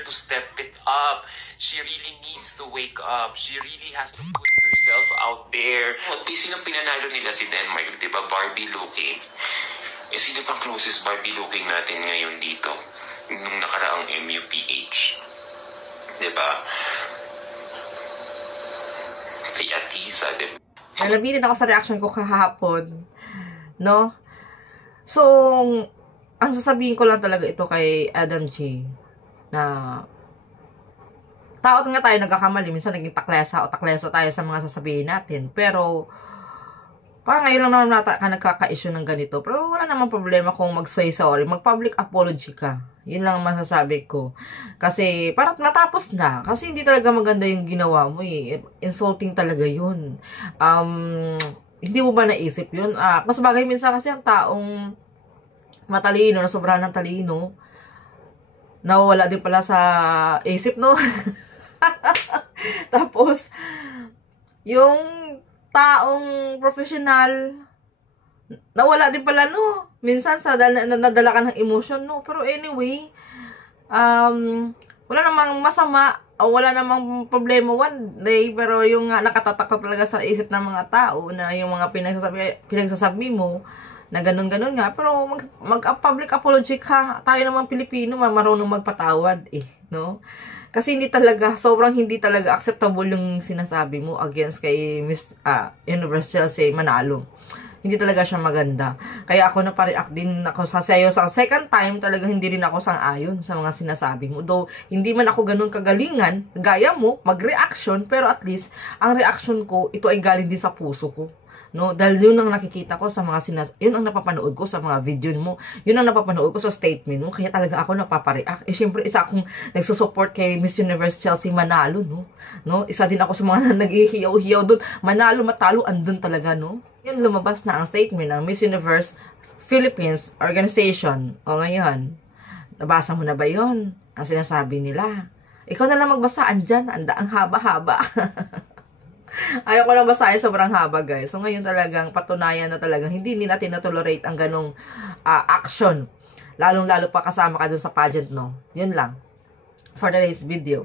her to step it up. She really needs to wake up. She really has to put herself out there. At sino pinanalo nila si Denmark, di ba? Barbie looking. Sino pang closest Barbie looking natin ngayon dito? Nung nakaraang MUPH. Di ba? Si Atisa, di ba? Nalabitin ako sa reaction ko kahapon. No? So, ang sasabihin ko lang talaga ito kay Adam G. Na tao nga tayo nagkakamali. Minsan naging taklesa o taklesa tayo sa mga sasabihin natin. Pero, parang ngayon lang naman nagkaka-issue ng ganito. Pero wala namang problema kung mag-say sorry. Mag-public apology ka. Yun lang ang masasabi ko. Kasi, parang natapos na. Kasi hindi talaga maganda yung ginawa mo eh. Insulting talaga yun. Hindi mo ba naisip yun? Mas bagay minsan kasi ang taong matalino, na sobrahan ng talino, nawawala din pala sa isip, no? Tapos, yung taong professional, nawala din pala, no? Minsan, nadala ka ng emotion, no? Pero anyway, wala namang masama, o wala namang problema one day, pero yung nakatatak talaga sa isip ng mga tao, na yung mga pinagsasabi mo, na ganun-ganun nga, pero mag-public apology ka. Tayo naman Pilipino, marunong magpatawad eh, no? Kasi sobrang hindi talaga acceptable yung sinasabi mo against kay Miss Universal Chelsea Manalo. Hindi talaga siya maganda. Kaya ako napareact din ako sa sayo. Sa second time, talaga hindi rin ako sang-ayon sa mga sinasabi mo. Though, hindi man ako ganun kagalingan, gaya mo, mag-reaction, pero at least, ang reaction ko, ito ay galing din sa puso ko. No, dahil yun ang nakikita ko sa mga yun ang napapanood ko sa mga video mo, yun ang napapanood ko sa statement mo, kaya talaga ako napapareact. Eh syempre isa akong nagsusupport kay Miss Universe Chelsea Manalo, no, isa din ako sa mga naghihiyaw-hiyaw doon, manalo matalo andun talaga, no. Yan lumabas na ang statement ng Miss Universe Philippines Organization. O ngayon, nabasa mo na ba yun? Ang sinasabi nila, ikaw na lang magbasa, andyan, ang haba-haba. Ayaw ko lang basahin, sobrang haba guys. So ngayon talagang patunayan na talagang hindi nila tinatolerate ang ganong action. Lalong-lalo pa kasama ka dun sa pageant, no? Yun lang. For today's video.